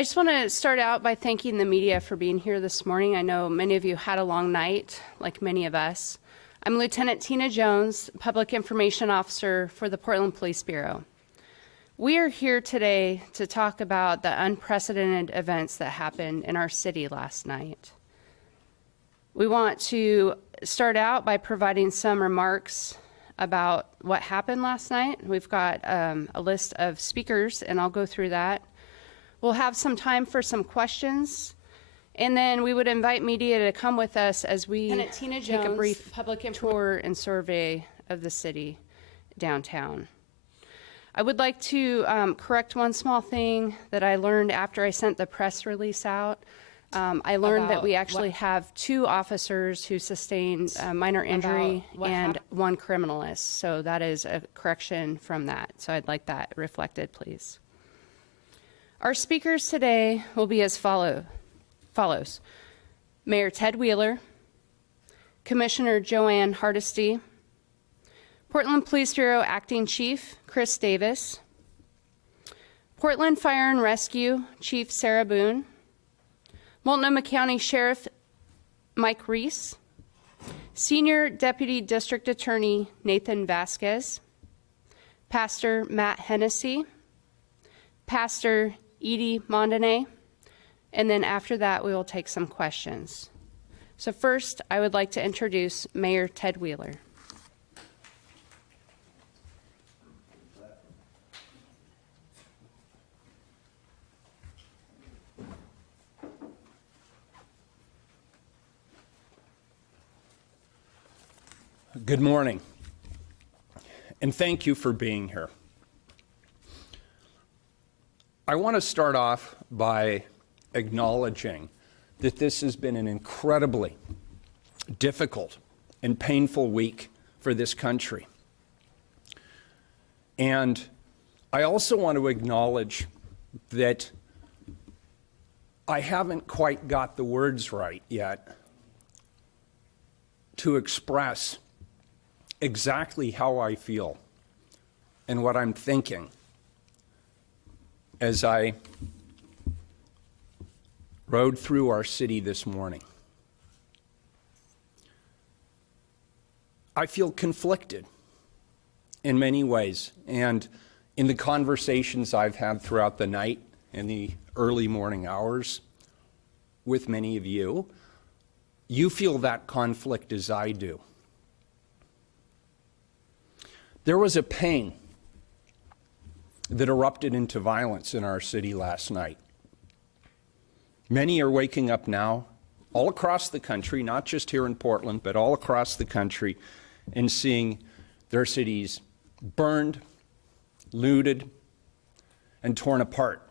I just want to start out by thanking the media for being here this morning. I know many of you had a long night, like many of us. I'm Lieutenant Tina Jones, Public Information Officer for the Portland Police Bureau. We are here today to talk about the unprecedented events that happened in our city last night. We want to start out by providing some remarks about what happened last night. We've got a list of speakers, and I'll go through that. We'll have some time for some questions, and then we would invite media to come with us as we take a brief public tour and survey of the city downtown. I would like to correct one small thing that I learned after I sent the press release out. I learned that we actually have 2 officers who sustained minor injury and 1 criminalist. So that is a correction from that. So I'd like that reflected, please. Our speakers today will be as follows. Mayor Ted Wheeler, Commissioner Joanne Hardesty, Portland Police Bureau Acting Chief Chris Davis, Portland Fire and Rescue Chief Sarah Boone, Multnomah County Sheriff Mike Reiss, Senior Deputy District Attorney Nathan Vasquez, Pastor Matt Hennessy, Pastor Edie Mondane, and then after that we will take some questions. So first, I would like to introduce Mayor Ted Wheeler. Good morning, and thank you for being here. I want to start off by acknowledging that this has been an incredibly difficult and painful week for this country. And I also want to acknowledge that I haven't quite got the words right yet to express exactly how I feel and what I'm thinking as I rode through our city this morning. I feel conflicted in many ways, and in the conversations I've had throughout the night and the early morning hours with many of you, you feel that conflict as I do. There was a pain that erupted into violence in our city last night. Many are waking up now, all across the country, not just here in Portland, but all across the country, and seeing their cities burned, looted, and torn apart.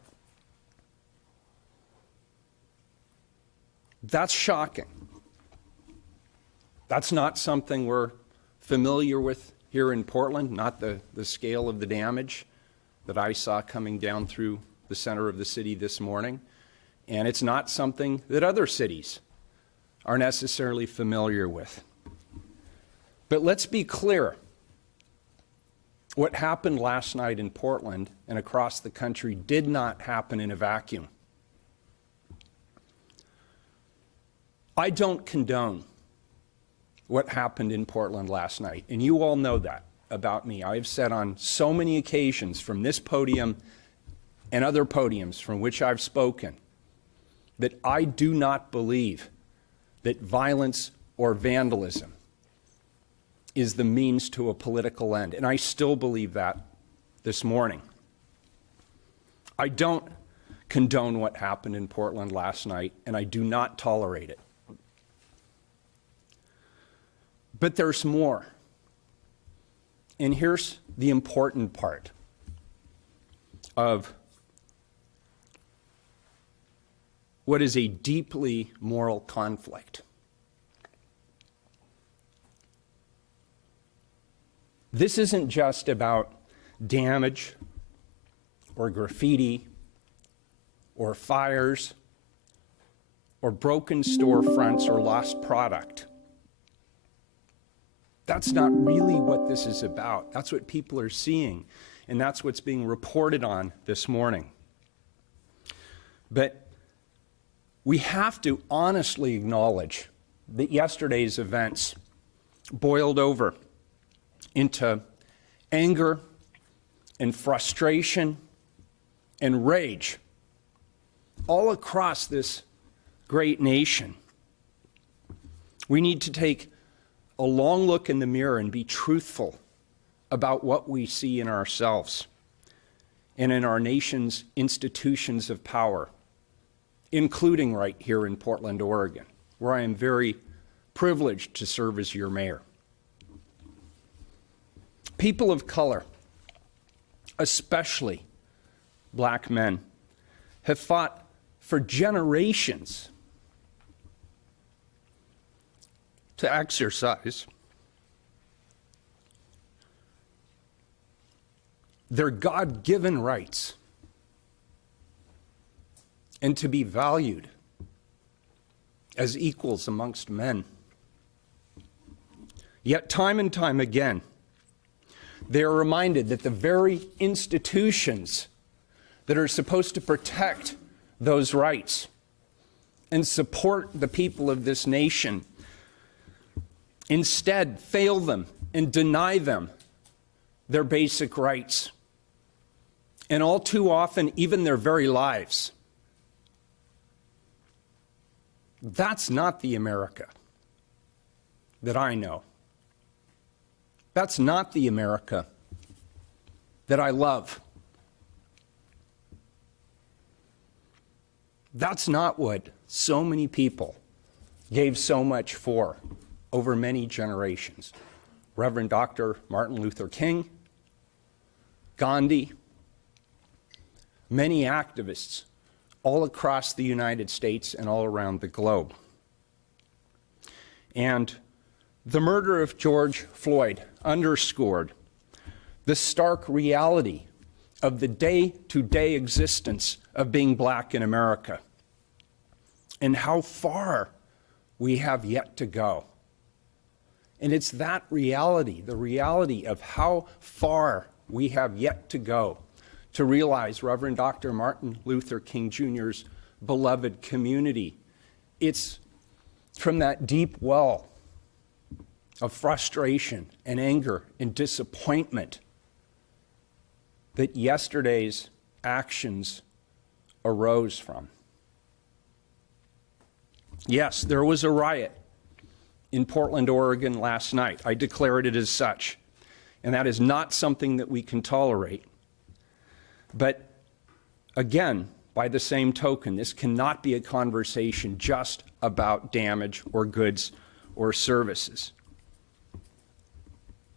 That's shocking. That's not something we're familiar with here in Portland, not the scale of the damage that I saw coming down through the center of the city this morning. And it's not something that other cities are necessarily familiar with. But let's be clear. What happened last night in Portland and across the country did not happen in a vacuum. I don't condone what happened in Portland last night, and you all know that about me. I have said on so many occasions from this podium and other podiums from which I've spoken that I do not believe that violence or vandalism is the means to a political end, and I still believe that this morning. I don't condone what happened in Portland last night, and I do not tolerate it. But there's more. And here's the important part of what is a deeply moral conflict. This isn't just about damage or graffiti or fires or broken storefronts or lost product. That's not really what this is about. That's what people are seeing, and that's what's being reported on this morning. But we have to honestly acknowledge that yesterday's events boiled over into anger and frustration and rage all across this great nation. We need to take a long look in the mirror and be truthful about what we see in ourselves and in our nation's institutions of power, including right here in Portland, Oregon, where I am very privileged to serve as your mayor. People of color, especially black men, have fought for generations to exercise their God-given rights and to be valued as equals amongst men. Yet time and time again, they are reminded that the very institutions that are supposed to protect those rights and support the people of this nation instead fail them and deny them their basic rights, and all too often, even their very lives. That's not the America that I know. That's not the America that I love. That's not what so many people gave so much for over many generations. Reverend Dr. Martin Luther King, Gandhi, many activists all across the United States and all around the globe. And the murder of George Floyd underscored the stark reality of the day-to-day existence of being black in America and how far we have yet to go. And it's that reality, the reality of how far we have yet to go, to realize Reverend Dr. Martin Luther King Jr.'s beloved community. It's from that deep well of frustration and anger and disappointment that yesterday's actions arose from. Yes, there was a riot in Portland, Oregon last night. I declared it as such. And that is not something that we can tolerate. But again, by the same token, this cannot be a conversation just about damage or goods or services.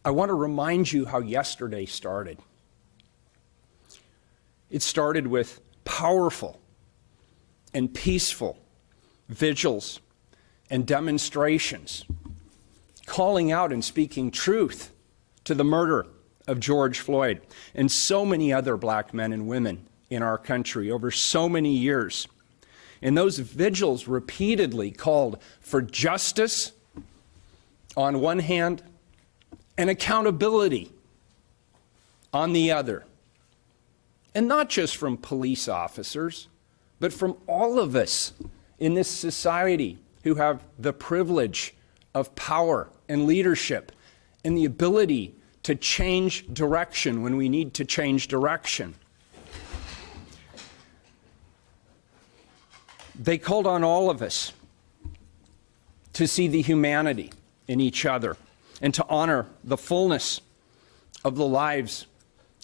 I want to remind you how yesterday started. It started with powerful and peaceful vigils and demonstrations, calling out and speaking truth to the murder of George Floyd and so many other black men and women in our country over so many years. And those vigils repeatedly called for justice on one hand and accountability on the other. And not just from police officers, but from all of us in this society who have the privilege of power and leadership and the ability to change direction when we need to change direction. They called on all of us to see the humanity in each other and to honor the fullness of the lives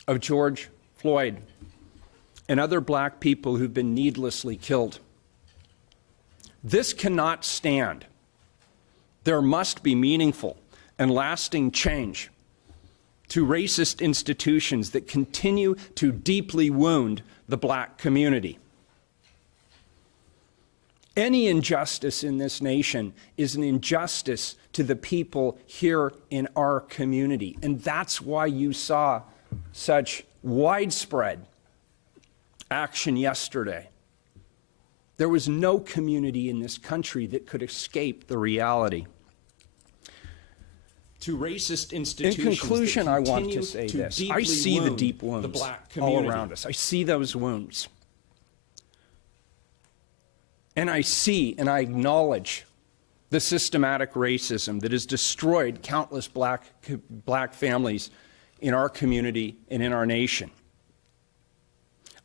of George Floyd and other black people who've been needlessly killed. This cannot stand. There must be meaningful and lasting change to racist institutions that continue to deeply wound the black community. Any injustice in this nation is an injustice to the people here in our community. And that's why you saw such widespread action yesterday. There was no community in this country that could escape the reality. To racist institutions. In conclusion, I want to say this. I see the deep wounds all around us. I see those wounds. And I see and I acknowledge the systematic racism that has destroyed countless black families in our community and in our nation.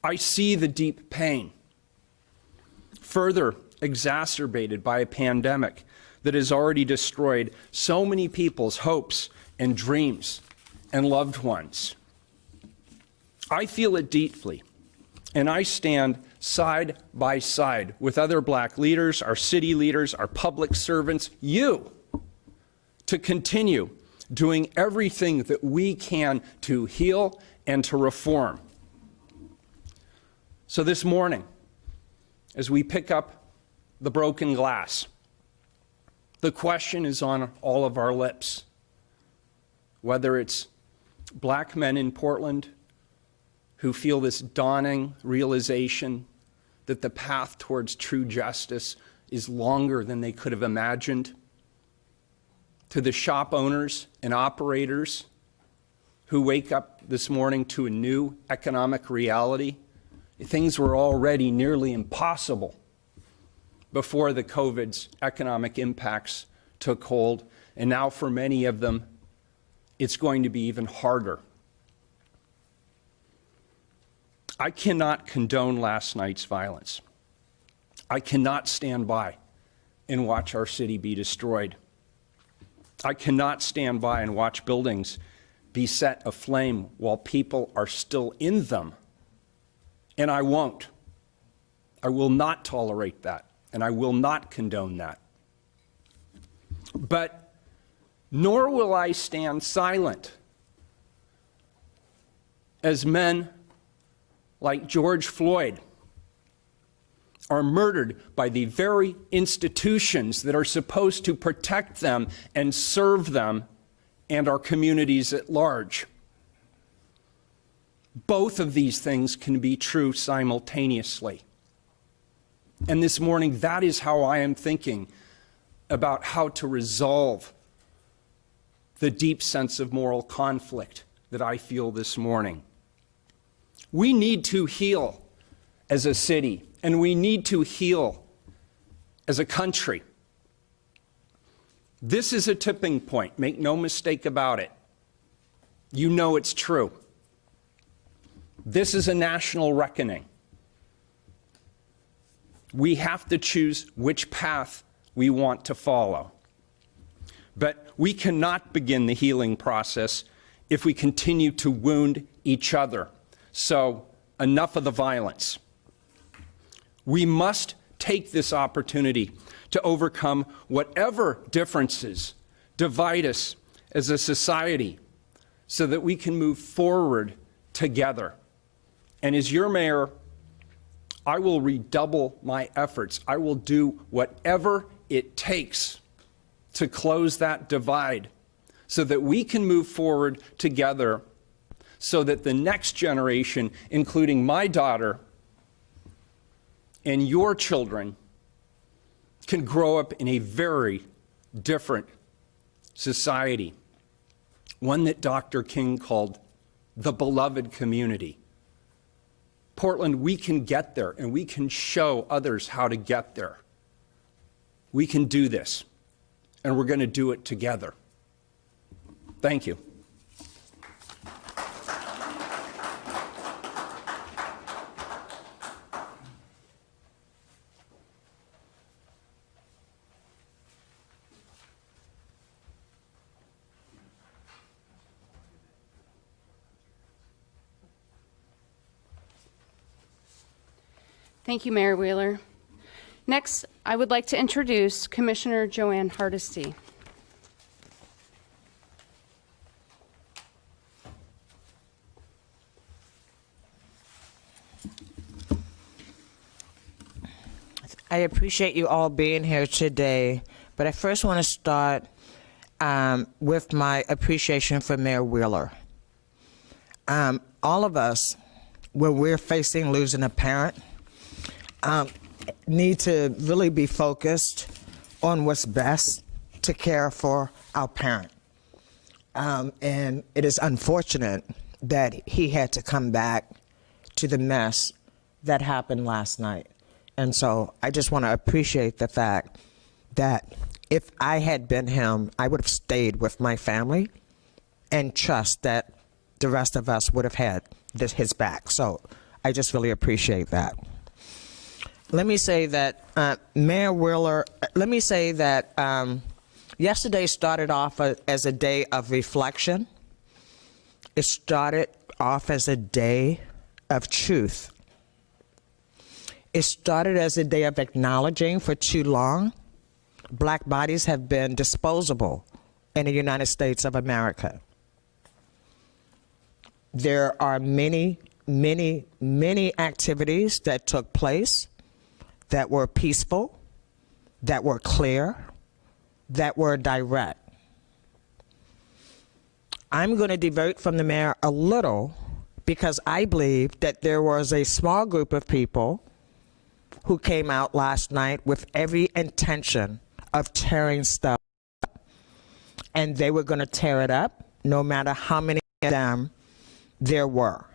I see the deep pain, further exacerbated by a pandemic that has already destroyed so many people's hopes and dreams and loved ones. I feel it deeply, and I stand side by side with other black leaders, our city leaders, our public servants, you, to continue doing everything that we can to heal and to reform. So this morning, as we pick up the broken glass, the question is on all of our lips. Whether it's black men in Portland who feel this dawning realization that the path towards true justice is longer than they could have imagined, to the shop owners and operators who wake up this morning to a new economic reality. Things were already nearly impossible before the COVID's economic impacts took hold, and now for many of them, it's going to be even harder. I cannot condone last night's violence. I cannot stand by and watch our city be destroyed. I cannot stand by and watch buildings be set aflame while people are still in them. And I won't. I will not tolerate that, and I will not condone that. But nor will I stand silent as men like George Floyd are murdered by the very institutions that are supposed to protect them and serve them and our communities at large. Both of these things can be true simultaneously. And this morning, that is how I am thinking about how to resolve the deep sense of moral conflict that I feel this morning. We need to heal as a city, and we need to heal as a country. This is a tipping point, make no mistake about it. You know it's true. This is a national reckoning. We have to choose which path we want to follow. But we cannot begin the healing process if we continue to wound each other. So, enough of the violence. We must take this opportunity to overcome whatever differences divide us as a society so that we can move forward together. And as your mayor, I will redouble my efforts. I will do whatever it takes to close that divide so that we can move forward together, so that the next generation, including my daughter and your children, can grow up in a very different society, one that Dr. King called the beloved community. Portland, we can get there, and we can show others how to get there. We can do this, and we're going to do it together. Thank you. Thank you, Mayor Wheeler. Next, I would like to introduce Commissioner Joanne Hardesty. I appreciate you all being here today, but I first want to start with my appreciation for Mayor Wheeler. All of us, when we're facing losing a parent, need to really be focused on what's best to care for our parent. And it is unfortunate that he had to come back to the mess that happened last night. And so I just want to appreciate the fact that if I had been him, I would have stayed with my family and trust that the rest of us would have had his back. So I just really appreciate that. Let me say that, Mayor Wheeler, yesterday started off as a day of reflection. It started off as a day of truth. It started as a day of acknowledging for too long black bodies have been disposable in the United States of America. There are many, many, many activities that took place that were peaceful, that were clear, that were direct. I'm going to divert from the mayor a little because I believe that there was a small group of people who came out last night with every intention of tearing stuff up. And they were going to tear it up no matter how many of them there were.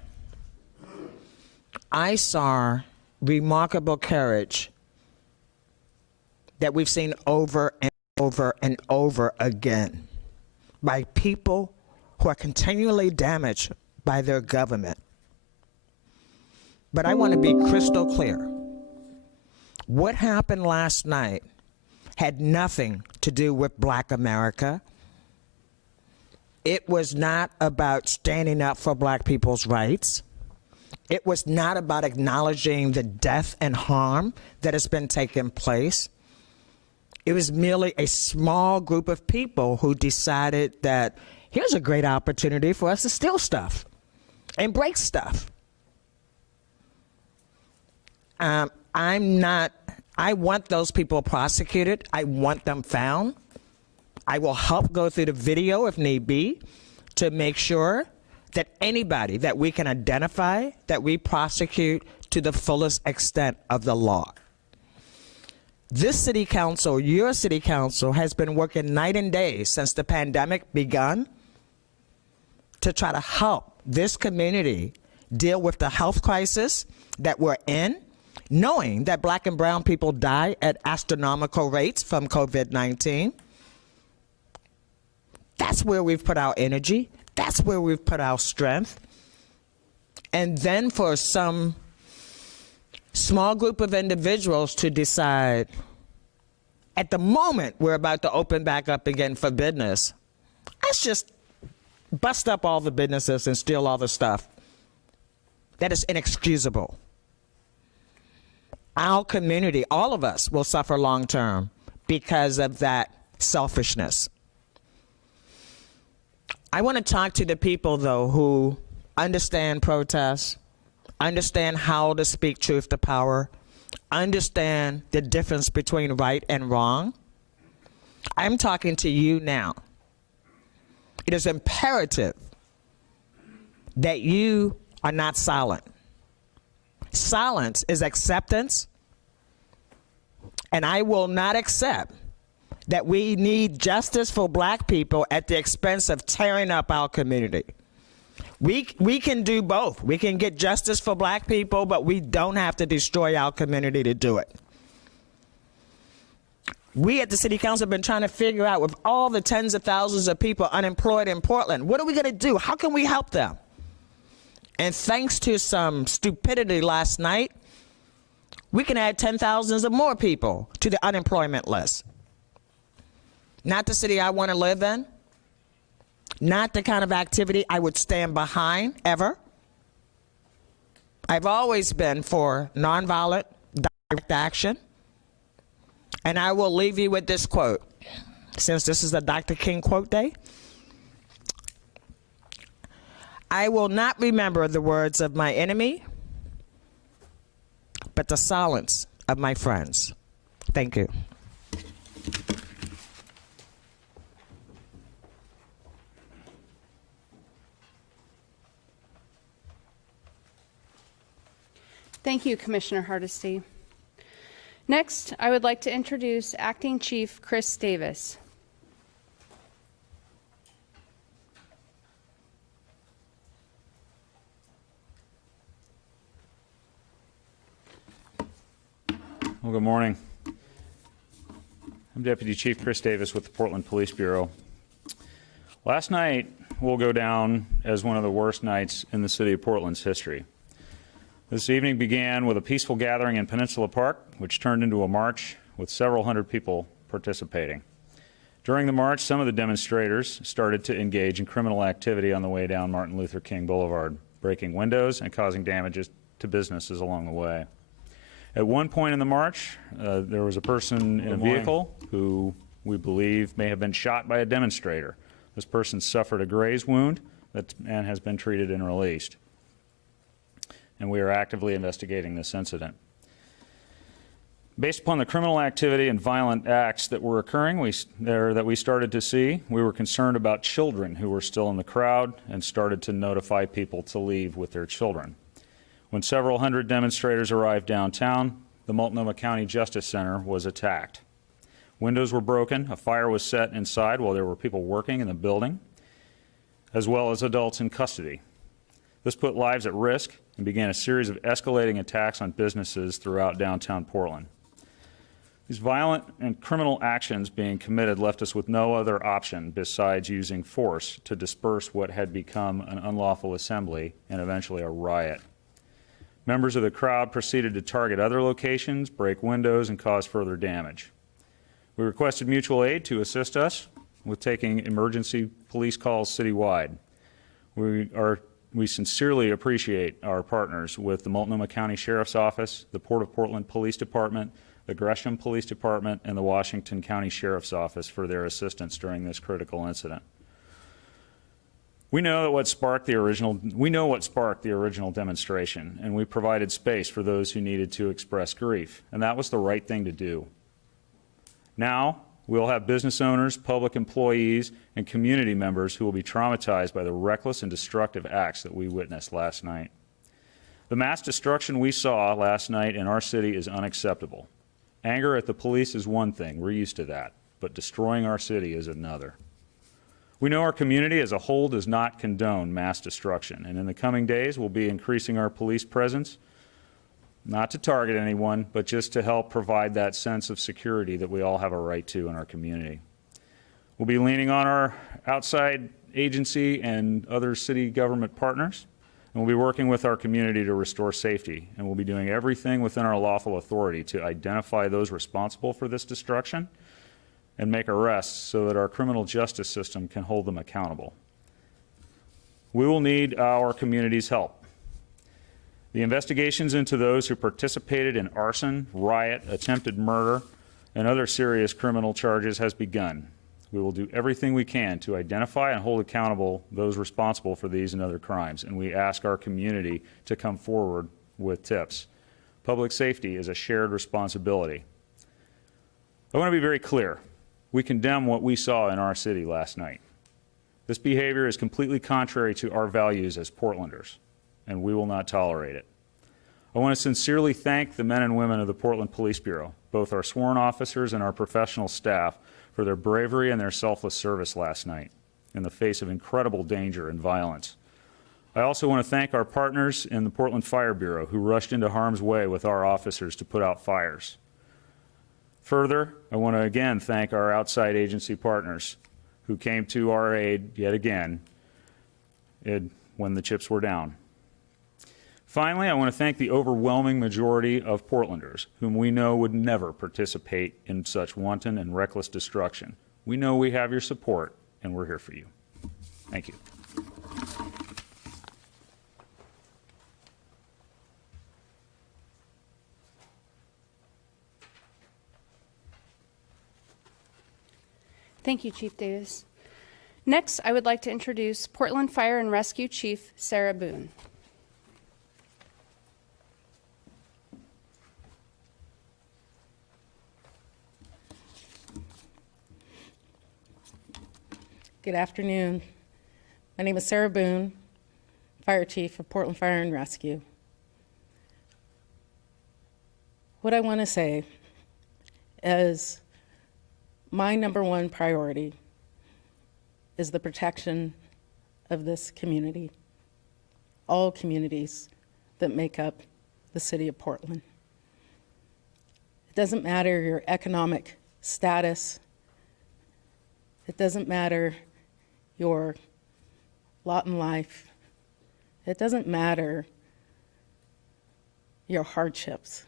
I saw remarkable courage that we've seen over and over and over again by people who are continually damaged by their government. But I want to be crystal clear. What happened last night had nothing to do with Black America. It was not about standing up for Black people's rights. It was not about acknowledging the death and harm that has been taking place. It was merely a small group of people who decided that here's a great opportunity for us to steal stuff and break stuff. I want those people prosecuted. I want them found. I will help go through the video if need be to make sure that anybody that we can identify, that we prosecute to the fullest extent of the law. This city council, your city council, has been working night and day since the pandemic begun to try to help this community deal with the health crisis that we're in, knowing that Black and brown people die at astronomical rates from COVID-19. That's where we've put our energy. That's where we've put our strength. And then for some small group of individuals to decide, at the moment we're about to open back up again for business, let's just bust up all the businesses and steal all the stuff. That is inexcusable. Our community, all of us, will suffer long term because of that selfishness. I want to talk to the people, though, who understand protests, understand how to speak truth to power, understand the difference between right and wrong. I'm talking to you now. It is imperative that you are not silent. Silence is acceptance, and I will not accept that we need justice for Black people at the expense of tearing up our community. We can do both. We can get justice for Black people, but we don't have to destroy our community to do it. We at the City Council have been trying to figure out, with all the tens of thousands of people unemployed in Portland, what are we going to do? How can we help them? And thanks to some stupidity last night, we can add 10,000 or more people to the unemployment list. Not the city I want to live in. Not the kind of activity I would stand behind, ever. I've always been for nonviolent, direct action. And I will leave you with this quote, since this is a Dr. King quote day. I will not remember the words of my enemy, but the silence of my friends. Thank you. Thank you, Commissioner Hardesty. Next, I would like to introduce Acting Chief Chris Davis. Well, good morning. I'm Deputy Chief Chris Davis with the Portland Police Bureau. Last night will go down as one of the worst nights in the city of Portland's history. This evening began with a peaceful gathering in Peninsula Park, which turned into a march with several hundred people participating. During the march, some of the demonstrators started to engage in criminal activity on the way down Martin Luther King Boulevard, breaking windows and causing damages to businesses along the way. At one point in the march, there was a person in a vehicle who we believe may have been shot by a demonstrator. This person suffered a graze wound and has been treated and released. And we are actively investigating this incident. Based upon the criminal activity and violent acts that were occurring that we started to see, we were concerned about children who were still in the crowd and started to notify people to leave with their children. When several hundred demonstrators arrived downtown, the Multnomah County Justice Center was attacked. Windows were broken, a fire was set inside while there were people working in the building, as well as adults in custody. This put lives at risk and began a series of escalating attacks on businesses throughout downtown Portland. These violent and criminal actions being committed left us with no other option besides using force to disperse what had become an unlawful assembly and eventually a riot. Members of the crowd proceeded to target other locations, break windows, and cause further damage. We requested mutual aid to assist us with taking emergency police calls citywide. We sincerely appreciate our partners with the Multnomah County Sheriff's Office, the Port of Portland Police Department, the Gresham Police Department, and the Washington County Sheriff's Office for their assistance during this critical incident. We know what sparked the original demonstration, and we provided space for those who needed to express grief, and that was the right thing to do. Now, we'll have business owners, public employees, and community members who will be traumatized by the reckless and destructive acts that we witnessed last night. The mass destruction we saw last night in our city is unacceptable. Anger at the police is one thing, we're used to that, but destroying our city is another. We know our community as a whole does not condone mass destruction, and in the coming days we'll be increasing our police presence, not to target anyone, but just to help provide that sense of security that we all have a right to in our community. We'll be leaning on our outside agency and other city government partners, and we'll be working with our community to restore safety, and we'll be doing everything within our lawful authority to identify those responsible for this destruction and make arrests so that our criminal justice system can hold them accountable. We will need our community's help. The investigations into those who participated in arson, riot, attempted murder, and other serious criminal charges has begun. We will do everything we can to identify and hold accountable those responsible for these and other crimes, and we ask our community to come forward with tips. Public safety is a shared responsibility. I want to be very clear. We condemn what we saw in our city last night. This behavior is completely contrary to our values as Portlanders, and we will not tolerate it. I want to sincerely thank the men and women of the Portland Police Bureau, both our sworn officers and our professional staff, for their bravery and their selfless service last night in the face of incredible danger and violence. I also want to thank our partners in the Portland Fire Bureau who rushed into harm's way with our officers to put out fires. Further, I want to again thank our outside agency partners who came to our aid yet again when the chips were down. Finally, I want to thank the overwhelming majority of Portlanders whom we know would never participate in such wanton and reckless destruction. We know we have your support, and we're here for you. Thank you. Thank you, Chief Davis. Next, I would like to introduce Portland Fire and Rescue Chief Sarah Boone. Good afternoon. My name is Sarah Boone, Fire Chief of Portland Fire and Rescue. What I want to say is my number one priority is the protection of this community, all communities that make up the city of Portland. It doesn't matter your economic status. It doesn't matter your lot in life. It doesn't matter your hardships.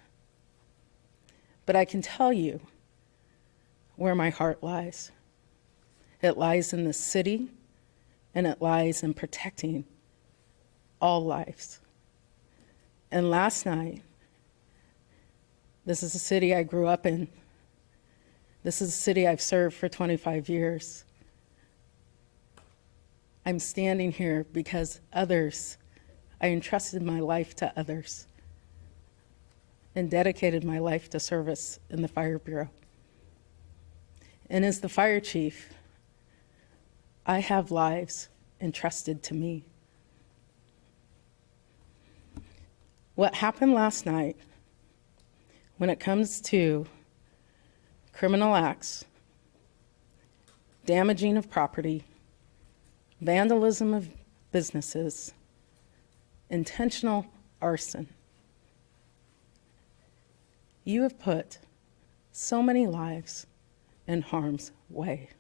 But I can tell you where my heart lies. It lies in the city, and it lies in protecting all lives. And last night, this is a city I grew up in. This is a city I've served for 25 years. I'm standing here because others, I entrusted my life to others and dedicated my life to service in the Fire Bureau. And as the fire chief, I have lives entrusted to me. What happened last night, when it comes to criminal acts, damaging of property, vandalism of businesses, intentional arson, you have put so many lives in harm's way.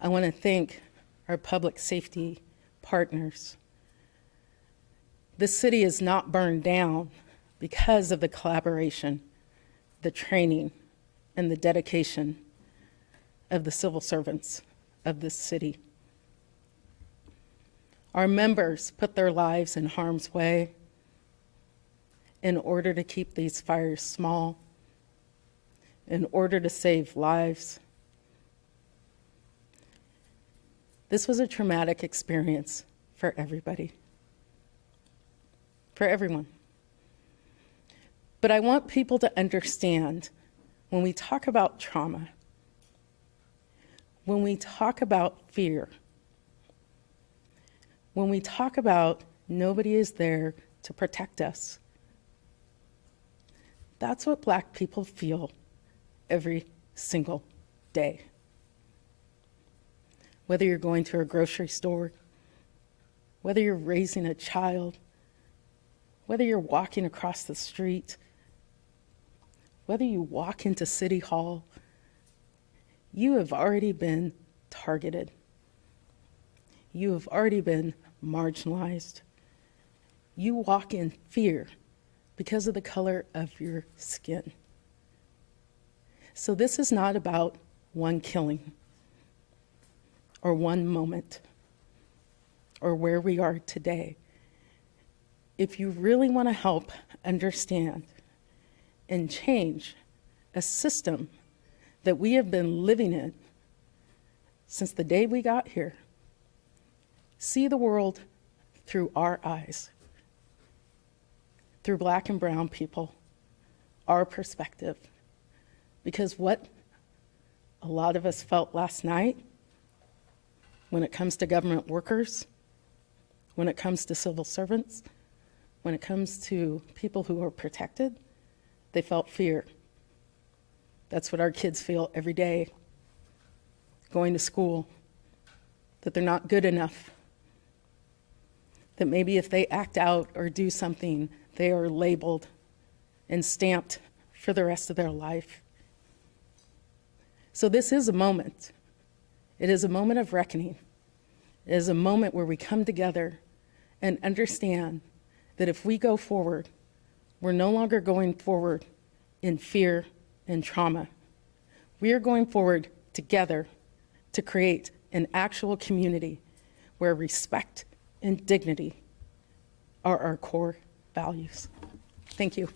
I want to thank our public safety partners. This city is not burned down because of the collaboration, the training, and the dedication of the civil servants of this city. Our members put their lives in harm's way in order to keep these fires small, in order to save lives. This was a traumatic experience for everybody, for everyone. But I want people to understand, when we talk about trauma, when we talk about fear, when we talk about nobody is there to protect us, that's what Black people feel every single day. Whether you're going to a grocery store, whether you're raising a child, whether you're walking across the street, whether you walk into City Hall, you have already been targeted. You have already been marginalized. You walk in fear because of the color of your skin. So this is not about one killing or one moment or where we are today. If you really want to help understand and change a system that we have been living in since the day we got here, see the world through our eyes, through Black and brown people, our perspective. Because what a lot of us felt last night, when it comes to government workers, when it comes to civil servants, when it comes to people who are protected, they felt fear. That's what our kids feel every day, going to school, that they're not good enough, that maybe if they act out or do something, they are labeled and stamped for the rest of their life. So this is a moment. It is a moment of reckoning. It is a moment where we come together and understand that if we go forward, we're no longer going forward in fear and trauma. We are going forward together to create an actual community where respect and dignity are our core values. Thank you.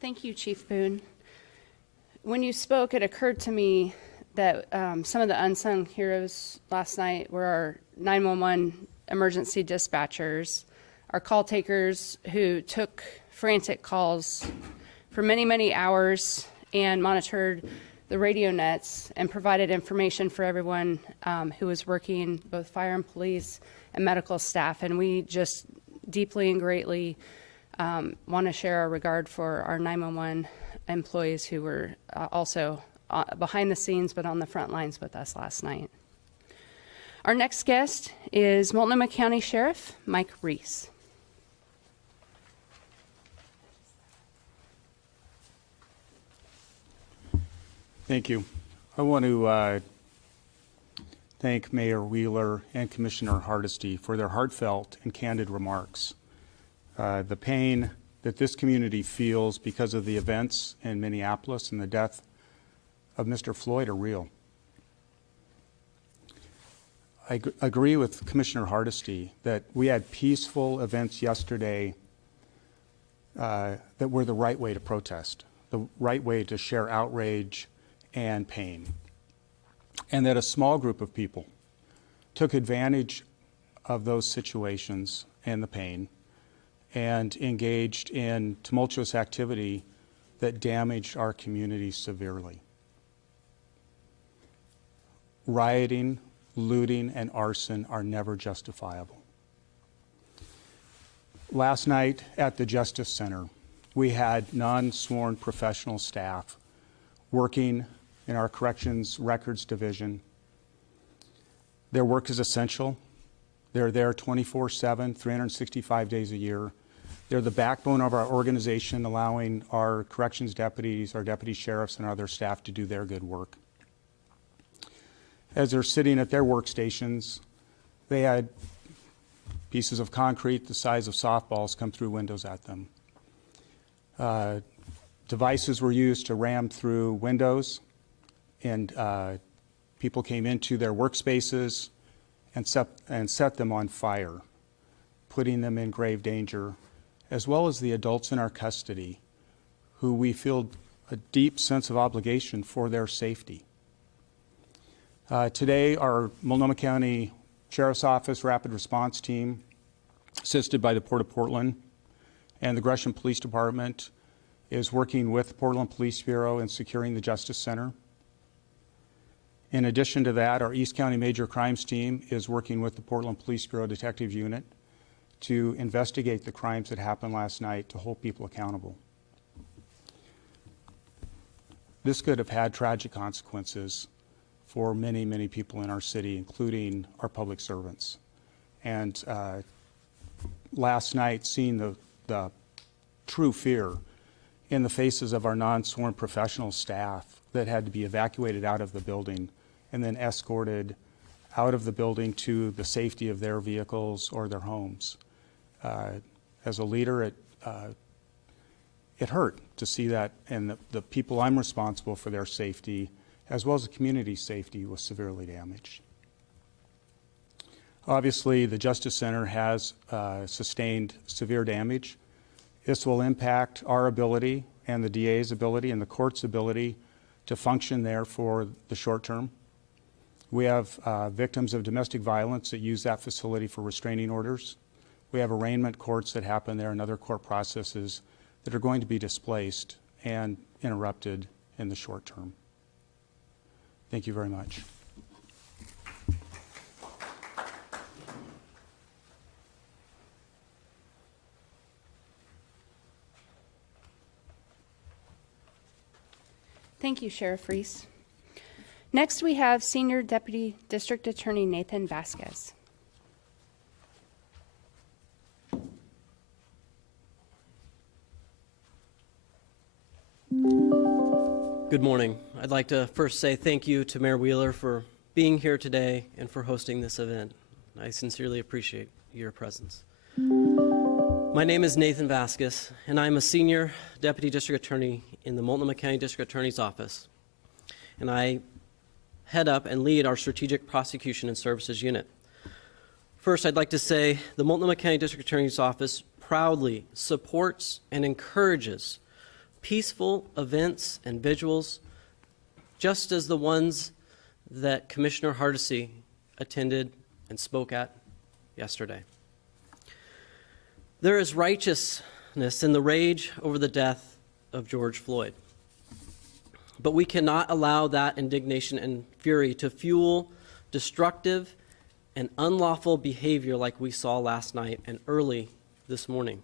Thank you, Chief Boone. When you spoke, it occurred to me that some of the unsung heroes last night were our 911 emergency dispatchers, our call takers who took frantic calls for many, many hours and monitored the radio nets and provided information for everyone who was working, both fire and police and medical staff. And we just deeply and greatly want to share our regard for our 911 employees who were also behind the scenes, but on the front lines with us last night. Our next guest is Multnomah County Sheriff Mike Reiss. Thank you. I want to thank Mayor Wheeler and Commissioner Hardesty for their heartfelt and candid remarks. The pain that this community feels because of the events in Minneapolis and the death of Mr. Floyd are real. I agree with Commissioner Hardesty that we had peaceful events yesterday that were the right way to protest, the right way to share outrage and pain, and that a small group of people took advantage of those situations and the pain and engaged in tumultuous activity that damaged our community severely. Rioting, looting, and arson are never justifiable. Last night at the Justice Center, we had non-sworn professional staff working in our Corrections Records Division. Their work is essential. They're there 24/7, 365 days a year. They're the backbone of our organization, allowing our corrections deputies, our deputy sheriffs, and other staff to do their good work. As they're sitting at their workstations, they had pieces of concrete the size of softballs come through windows at them. Devices were used to ram through windows, and people came into their workspaces and set them on fire, putting them in grave danger, as well as the adults in our custody, who we feel a deep sense of obligation for their safety. Today, our Multnomah County Sheriff's Office Rapid Response Team, assisted by the Port of Portland and the Gresham Police Department, is working with the Portland Police Bureau in securing the Justice Center. In addition to that, our East County Major Crimes Team is working with the Portland Police Bureau Detective Unit to investigate the crimes that happened last night to hold people accountable. This could have had tragic consequences for many, many people in our city, including our public servants. And last night, seeing the true fear in the faces of our non-sworn professional staff that had to be evacuated out of the building and then escorted out of the building to the safety of their vehicles or their homes. As a leader, it hurt to see that, and the people I'm responsible for their safety, as well as the community's safety, was severely damaged. Obviously, the Justice Center has sustained severe damage. This will impact our ability and the DA's ability and the court's ability to function there for the short term. We have victims of domestic violence that use that facility for restraining orders. We have arraignment courts that happen there and other court processes that are going to be displaced and interrupted in the short term. Thank you very much. Thank you, Sheriff Reiss. Next, we have Senior Deputy District Attorney Nathan Vasquez. Good morning. I'd like to first say thank you to Mayor Wheeler for being here today and for hosting this event. I sincerely appreciate your presence. My name is Nathan Vasquez, and I'm a Senior Deputy District Attorney in the Multnomah County District Attorney's Office. And I head up and lead our Strategic Prosecution and Services Unit. First, I'd like to say the Multnomah County District Attorney's Office proudly supports and encourages peaceful events and vigils, just as the ones that Commissioner Hardesty attended and spoke at yesterday. There is righteousness in the rage over the death of George Floyd, but we cannot allow that indignation and fury to fuel destructive and unlawful behavior like we saw last night and early this morning.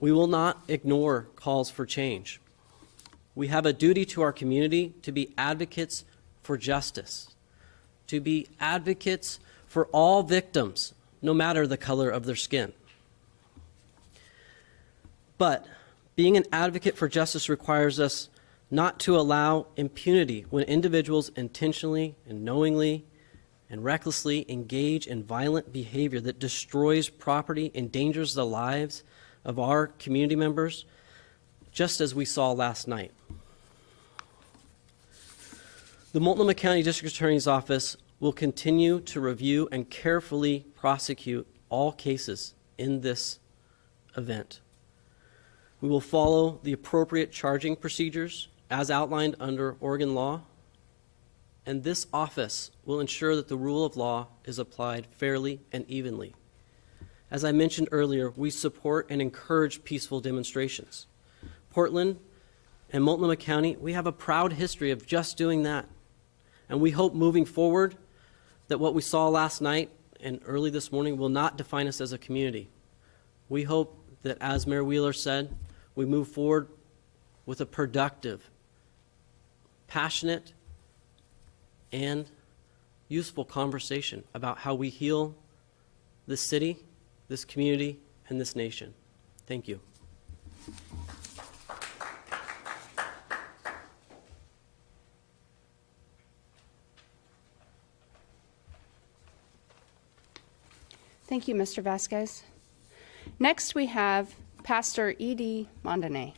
We will not ignore calls for change. We have a duty to our community to be advocates for justice, to be advocates for all victims, no matter the color of their skin. But being an advocate for justice requires us not to allow impunity when individuals intentionally and knowingly and recklessly engage in violent behavior that destroys property, endangers the lives of our community members, just as we saw last night. The Multnomah County District Attorney's Office will continue to review and carefully prosecute all cases in this event. We will follow the appropriate charging procedures as outlined under Oregon law, and this office will ensure that the rule of law is applied fairly and evenly. As I mentioned earlier, we support and encourage peaceful demonstrations. Portland and Multnomah County, we have a proud history of just doing that. And we hope moving forward that what we saw last night and early this morning will not define us as a community. We hope that, as Mayor Wheeler said, we move forward with a productive, passionate, and useful conversation about how we heal this city, this community, and this nation. Thank you. Thank you, Mr. Vasquez. Next, we have Pastor E.D. Mondane.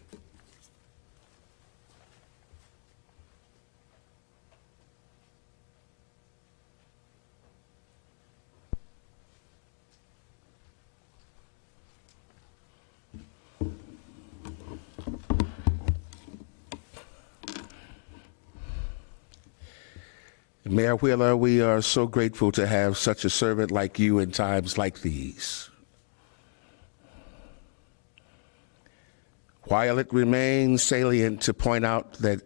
Mayor Wheeler, we are so grateful to have such a servant like you in times like these. While it remains salient to point out that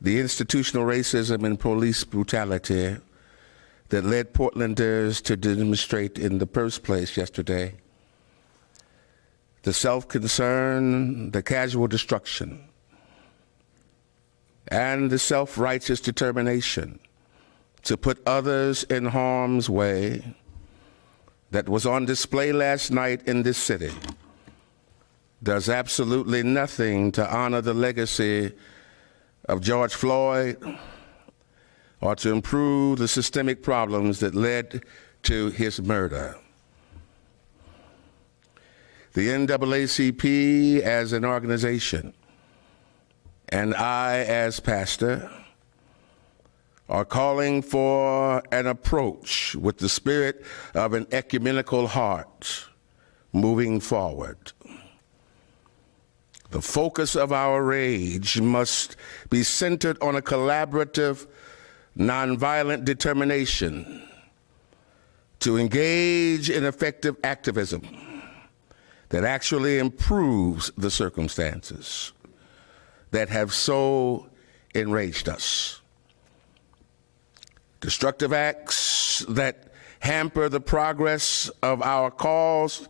the institutional racism and police brutality that led Portlanders to demonstrate in the first place yesterday, the self-concern, the casual destruction, and the self-righteous determination to put others in harm's way that was on display last night in this city does absolutely nothing to honor the legacy of George Floyd or to improve the systemic problems that led to his murder. The NAACP as an organization and I as pastor are calling for an approach with the spirit of an ecumenical heart moving forward. The focus of our rage must be centered on a collaborative, nonviolent determination to engage in effective activism that actually improves the circumstances that have so enraged us. Destructive acts that hamper the progress of our cause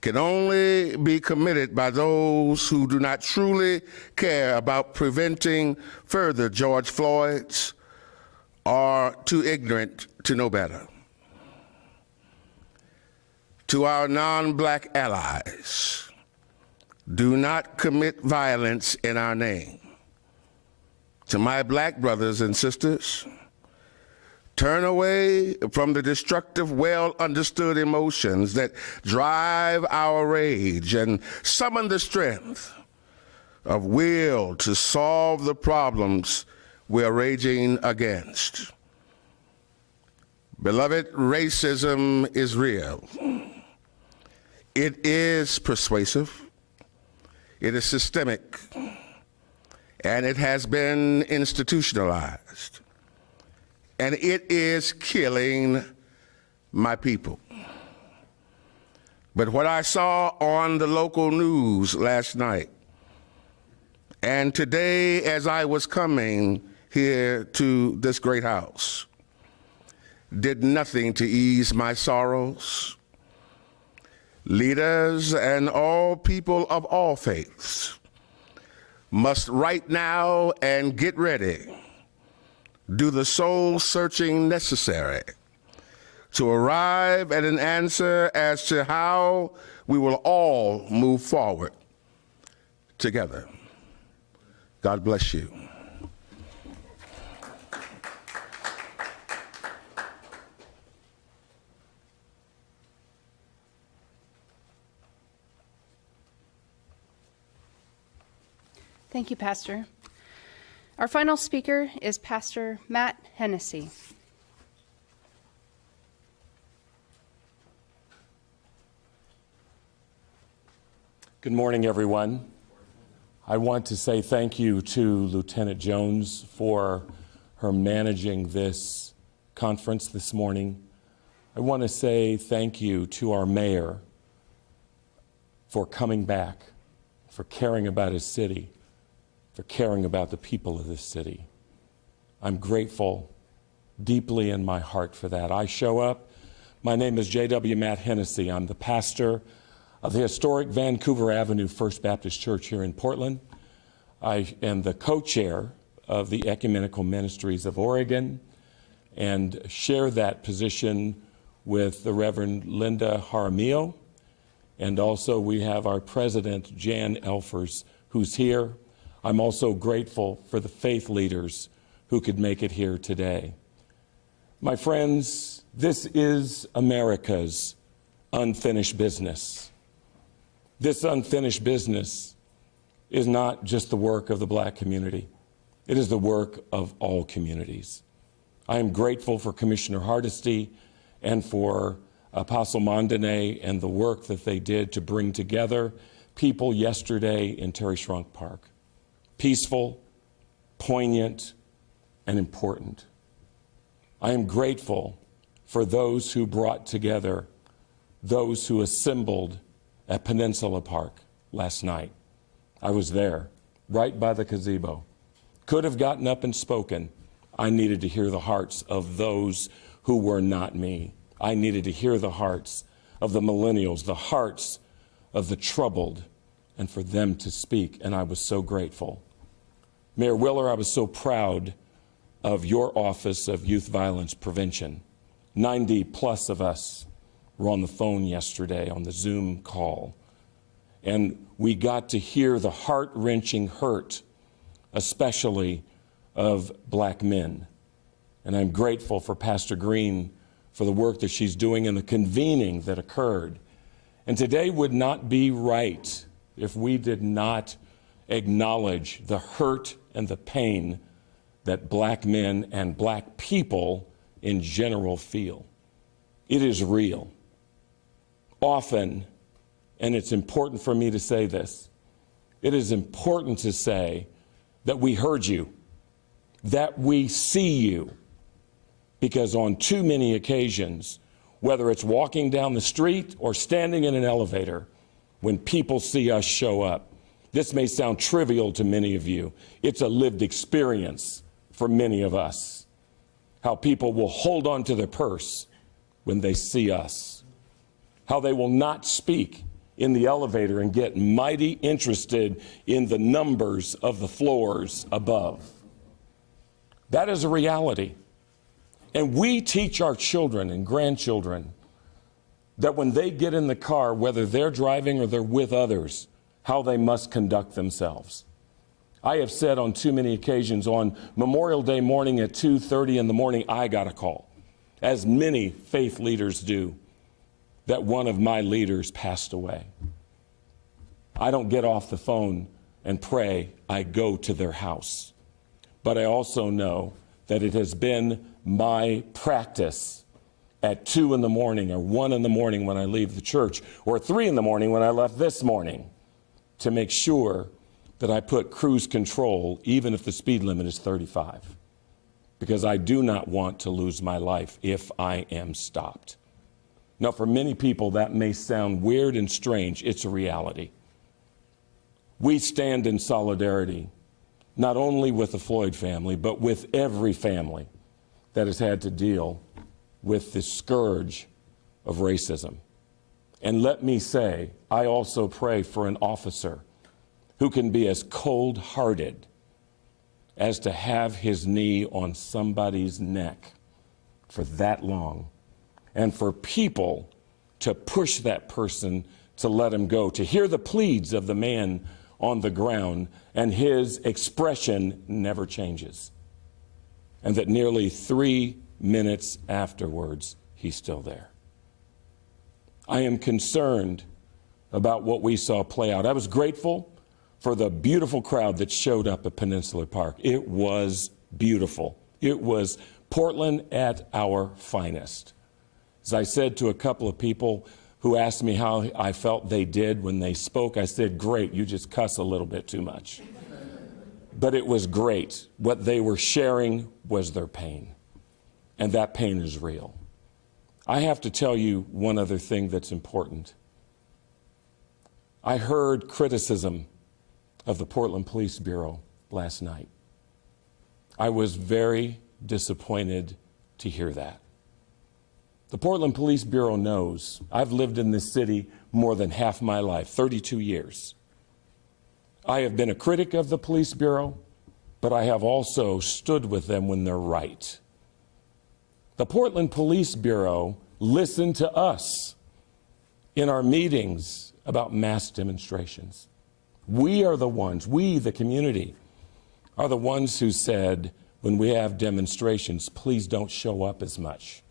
can only be committed by those who do not truly care about preventing further George Floyd's or too ignorant to know better. To our non-black allies, do not commit violence in our name. To my black brothers and sisters, turn away from the destructive, well-understood emotions that drive our rage and summon the strength of will to solve the problems we're raging against. Beloved, racism is real. It is persuasive. It is systemic, and it has been institutionalized, and it is killing my people. But what I saw on the local news last night, and today as I was coming here to this great house, did nothing to ease my sorrows. Leaders and all people of all faiths must right now and get ready do the soul searching necessary to arrive at an answer as to how we will all move forward together. God bless you. Thank you, Pastor. Our final speaker is Pastor Matt Hennessy. Good morning, everyone. I want to say thank you to Lieutenant Jones for her managing this conference this morning. I want to say thank you to our mayor for coming back, for caring about his city, for caring about the people of this city. I'm grateful deeply in my heart for that. I show up. My name is J.W. Matt Hennessy. I'm the pastor of the historic Vancouver Avenue First Baptist Church here in Portland. I am the co-chair of the Ecumenical Ministries of Oregon and share that position with the Reverend Linda Jaramillo. And also we have our president, Jan Elfers, who's here. I'm also grateful for the faith leaders who could make it here today. My friends, this is America's unfinished business. This unfinished business is not just the work of the black community. It is the work of all communities. I am grateful for Commissioner Hardesty and for Apostle Mondane and the work that they did to bring together people yesterday in Terry Shrunk Park. Peaceful, poignant, and important. I am grateful for those who brought together, those who assembled at Peninsula Park last night. I was there, right by the gazebo. Could have gotten up and spoken. I needed to hear the hearts of those who were not me. I needed to hear the hearts of the millennials, the hearts of the troubled, and for them to speak, and I was so grateful. Mayor Willer, I was so proud of your Office of Youth Violence Prevention. 90 plus of us were on the phone yesterday on the Zoom call, and we got to hear the heart-wrenching hurt, especially of black men. And I'm grateful for Pastor Green for the work that she's doing and the convening that occurred. And today would not be right if we did not acknowledge the hurt and the pain that black men and black people in general feel. It is real. Often, and it's important for me to say this, it is important to say that we heard you, that we see you, because on too many occasions, whether it's walking down the street or standing in an elevator, when people see us show up, this may sound trivial to many of you. It's a lived experience for many of us, how people will hold on to their purse when they see us, how they will not speak in the elevator and get mighty interested in the numbers of the floors above. That is a reality. And we teach our children and grandchildren that when they get in the car, whether they're driving or they're with others, how they must conduct themselves. I have said on too many occasions, on Memorial Day morning at 2:30 in the morning, I got a call, as many faith leaders do, that one of my leaders passed away. I don't get off the phone and pray, I go to their house. But I also know that it has been my practice at 2 in the morning or 1 in the morning when I leave the church, or 3 in the morning when I left this morning, to make sure that I put cruise control even if the speed limit is 35, because I do not want to lose my life if I am stopped. Now, for many people, that may sound weird and strange. It's a reality. We stand in solidarity, not only with the Floyd family, but with every family that has had to deal with the scourge of racism. And let me say, I also pray for an officer who can be as cold-hearted as to have his knee on somebody's neck for that long, and for people to push that person to let him go, to hear the pleads of the man on the ground, and his expression never changes, and that nearly 3 minutes afterwards, he's still there. I am concerned about what we saw play out. I was grateful for the beautiful crowd that showed up at Peninsula Park. It was beautiful. It was Portland at our finest. As I said to a couple of people who asked me how I felt they did when they spoke, I said, great, you just cuss a little bit too much. But it was great. What they were sharing was their pain, and that pain is real. I have to tell you one other thing that's important. I heard criticism of the Portland Police Bureau last night. I was very disappointed to hear that. The Portland Police Bureau knows I've lived in this city more than half my life, 32 years. I have been a critic of the Police Bureau, but I have also stood with them when they're right. The Portland Police Bureau listened to us in our meetings about mass demonstrations. We are the ones, we, the community, are the ones who said, when we have demonstrations, please don't show up as much.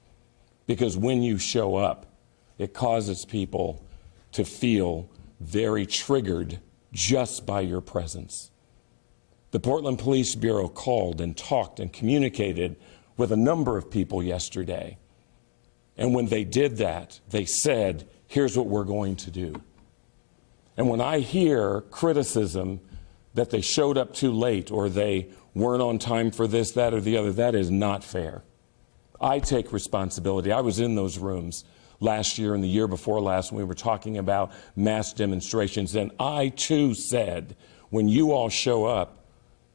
Because when you show up, it causes people to feel very triggered just by your presence. The Portland Police Bureau called and talked and communicated with a number of people yesterday. And when they did that, they said, here's what we're going to do. And when I hear criticism that they showed up too late or they weren't on time for this, that, or the other, that is not fair. I take responsibility. I was in those rooms last year and the year before last when we were talking about mass demonstrations, and I too said, when you all show up,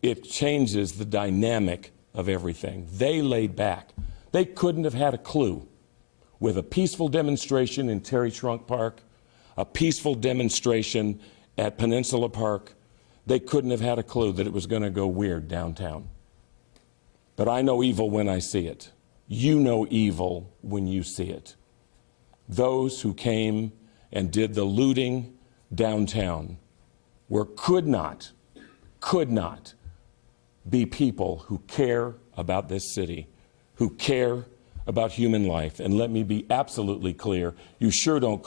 it changes the dynamic of everything. They laid back. They couldn't have had a clue with a peaceful demonstration in Terry Trunk Park, a peaceful demonstration at Peninsula Park. They couldn't have had a clue that it was going to go weird downtown. But I know evil when I see it. You know evil when you see it. Those who came and did the looting downtown could not be people who care about this city, who care about human life. And let me be absolutely clear, you sure don't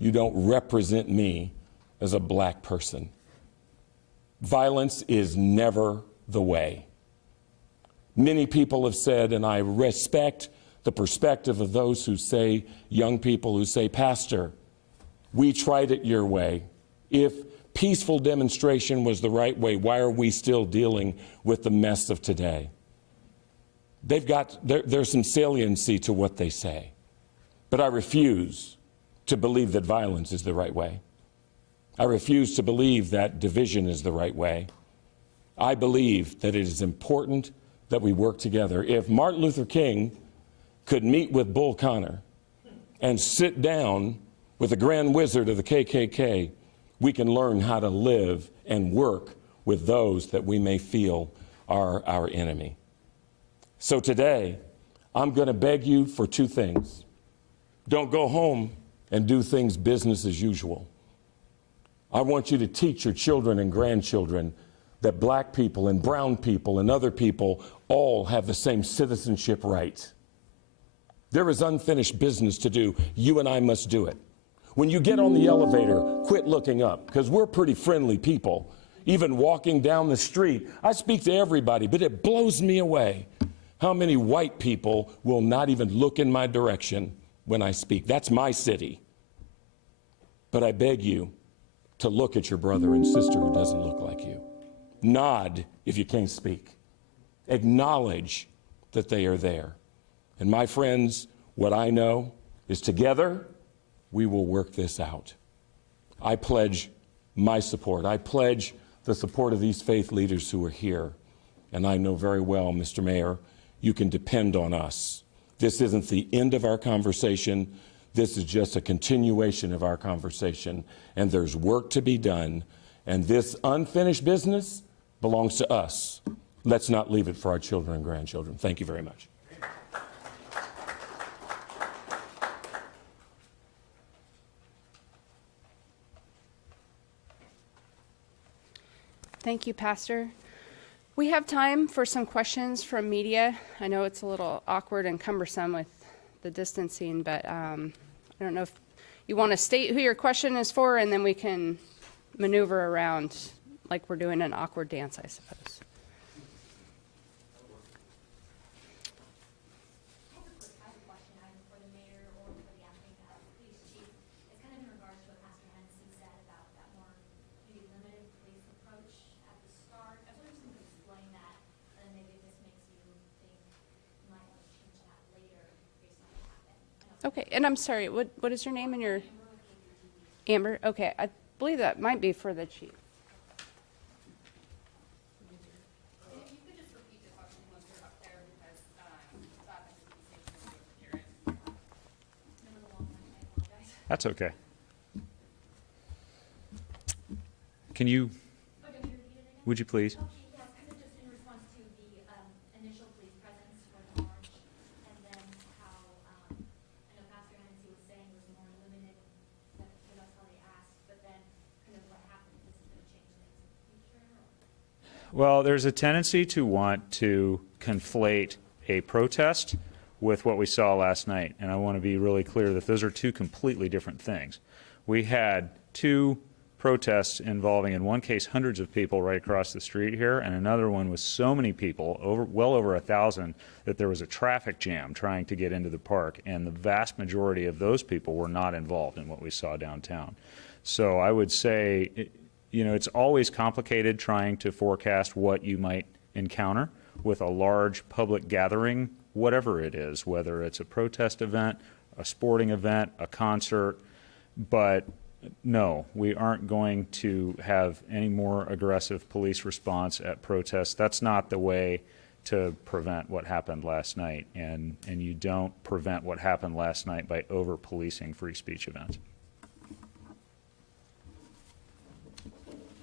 represent me as a black person. Violence is never the way. Many people have said, and I respect the perspective of those who say, young people who say, Pastor, we tried it your way. If peaceful demonstration was the right way, why are we still dealing with the mess of today? There's some saliency to what they say, but I refuse to believe that violence is the right way. I refuse to believe that division is the right way. I believe that it is important that we work together. If Martin Luther King could meet with Bull Connor and sit down with the Grand Wizard of the KKK, we can learn how to live and work with those that we may feel are our enemy. So today, I'm going to beg you for two things. Don't go home and do things business as usual. I want you to teach your children and grandchildren that black people and brown people and other people all have the same citizenship right. There is unfinished business to do. You and I must do it. When you get on the elevator, quit looking up, because we're pretty friendly people. Even walking down the street, I speak to everybody, but it blows me away how many white people will not even look in my direction when I speak. That's my city. But I beg you to look at your brother and sister who doesn't look like you. Nod if you can't speak. Acknowledge that they are there. And my friends, what I know is together we will work this out. I pledge my support. I pledge the support of these faith leaders who are here. And I know very well, Mr. Mayor, you can depend on us. This isn't the end of our conversation. This is just a continuation of our conversation. And there's work to be done. And this unfinished business belongs to us. Let's not leave it for our children and grandchildren. Thank you very much. Thank you, Pastor. We have time for some questions from media. I know it's a little awkward and cumbersome with the distancing, but I don't know if you want to state who your question is for, and then we can maneuver around like we're doing an awkward dance, I suppose. I have a question either for the mayor or for the acting police chief. It's kind of in regards to what Pastor Hennessy said about that more maybe limited police approach at the start. I was wondering if you could explain that, and maybe if this makes you think you might want to change that later based on what happened. Okay, and I'm sorry, what is your name and your? Amber, okay, I believe that might be for the chief. That's okay. Can you, would you please? Okay, yeah, kind of just in response to the initial police presence for the march, and then how, I know Pastor Hennessy was saying it was more limited, that's how they asked, but then kind of what happened, is this going to change things in the future? Well, there's a tendency to want to conflate a protest with what we saw last night, and I want to be really clear that those are two completely different things. We had two protests involving, in one case, hundreds of people right across the street here, and another one with so many people, well over 1,000, that there was a traffic jam trying to get into the park, and the vast majority of those people were not involved in what we saw downtown. So I would say, it's always complicated trying to forecast what you might encounter with a large public gathering, whatever it is, whether it's a protest event, a sporting event, a concert. But no, we aren't going to have any more aggressive police response at protests. That's not the way to prevent what happened last night. And you don't prevent what happened last night by over-policing free speech events.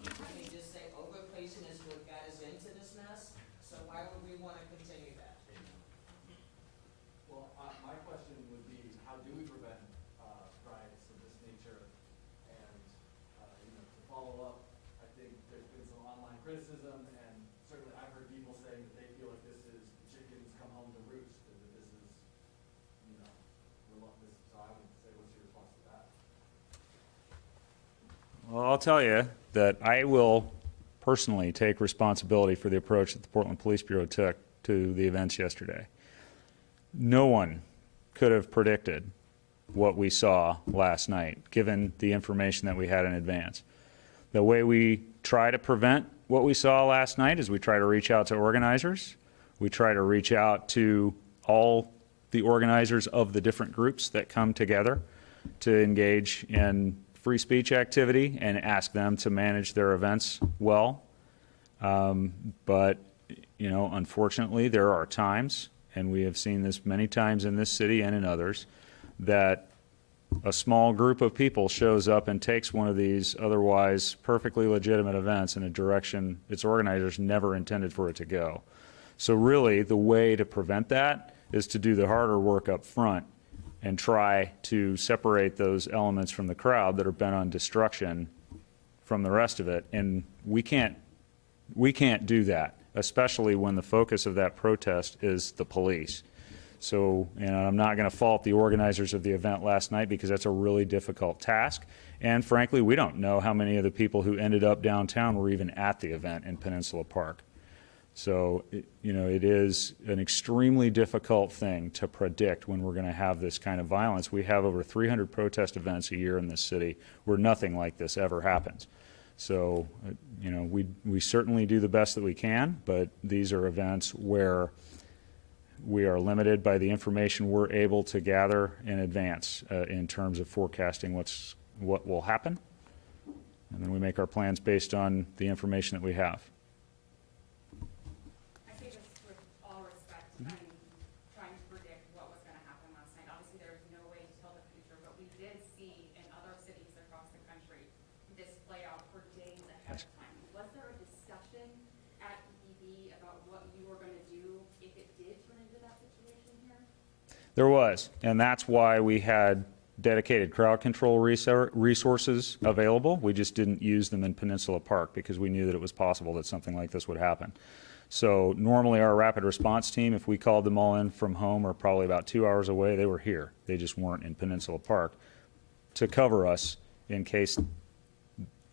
I mean, just say overpacing is what got us into this mess, so why would we want to continue that? Well, my question would be, how do we prevent riots of this nature? And, to follow up, I think there's been some online criticism, and certainly I've heard people saying that they feel like this is the chickens come home to roost, and that this is, relentless. So I would say, what's your response to that? Well, I'll tell you that I will personally take responsibility for the approach that the Portland Police Bureau took to the events yesterday. No one could have predicted what we saw last night, given the information that we had in advance. The way we try to prevent what we saw last night is we try to reach out to organizers. We try to reach out to all the organizers of the different groups that come together to engage in free speech activity and ask them to manage their events well. But, unfortunately, there are times, and we have seen this many times in this city and in others, that a small group of people shows up and takes one of these otherwise perfectly legitimate events in a direction its organizers never intended for it to go. So really, the way to prevent that is to do the harder work up front and try to separate those elements from the crowd that are bent on destruction from the rest of it. And we can't do that, especially when the focus of that protest is the police. So, I'm not going to fault the organizers of the event last night, because that's a really difficult task. And frankly, we don't know how many of the people who ended up downtown were even at the event in Peninsula Park. So, it is an extremely difficult thing to predict when we're going to have this kind of violence. We have over 300 protest events a year in this city where nothing like this ever happens. So, we certainly do the best that we can, but these are events where we are limited by the information we're able to gather in advance in terms of forecasting what will happen. And then we make our plans based on the information that we have. I say this with all respect and trying to predict what was going to happen last night. Obviously, there is no way to tell the future, but we did see in other cities across the country this play out for days ahead There was, and that's why we had dedicated crowd control resources available. We just didn't use them in Peninsula Park because we knew that it was possible that something like this would happen. So normally our rapid response team, if we called them all in from home or probably about 2 hours away, they were here. They just weren't in Peninsula Park to cover us in case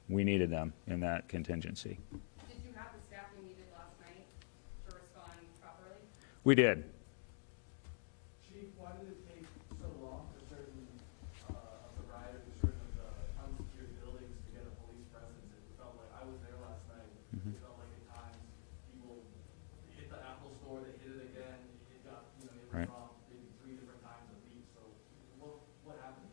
we needed them in that contingency. Did you have the staff you needed last night to respond properly? We did. Chief, why did it take so long for certain of the rioters, for certain of the unsecured buildings to get a police presence? It felt like, I was there last night, it felt like at times people hit the Apple store, they hit it again, it got, it was Right. off maybe 3 different times a week, so what happened?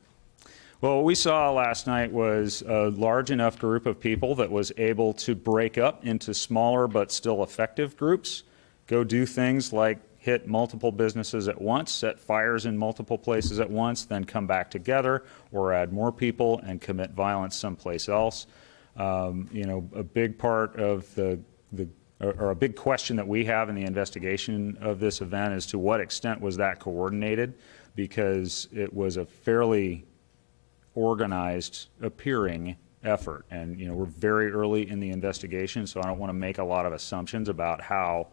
Well, what we saw last night was a large enough group of people that was able to break up into smaller but still effective groups, go do things like hit multiple businesses at once, set fires in multiple places at once, then come back together or add more people and commit violence someplace else. A big part of or a big question that we have in the investigation of this event is to what extent was that coordinated, because it was a fairly organized appearing effort. And, we're very early in the investigation, so I don't want to make a lot of assumptions about how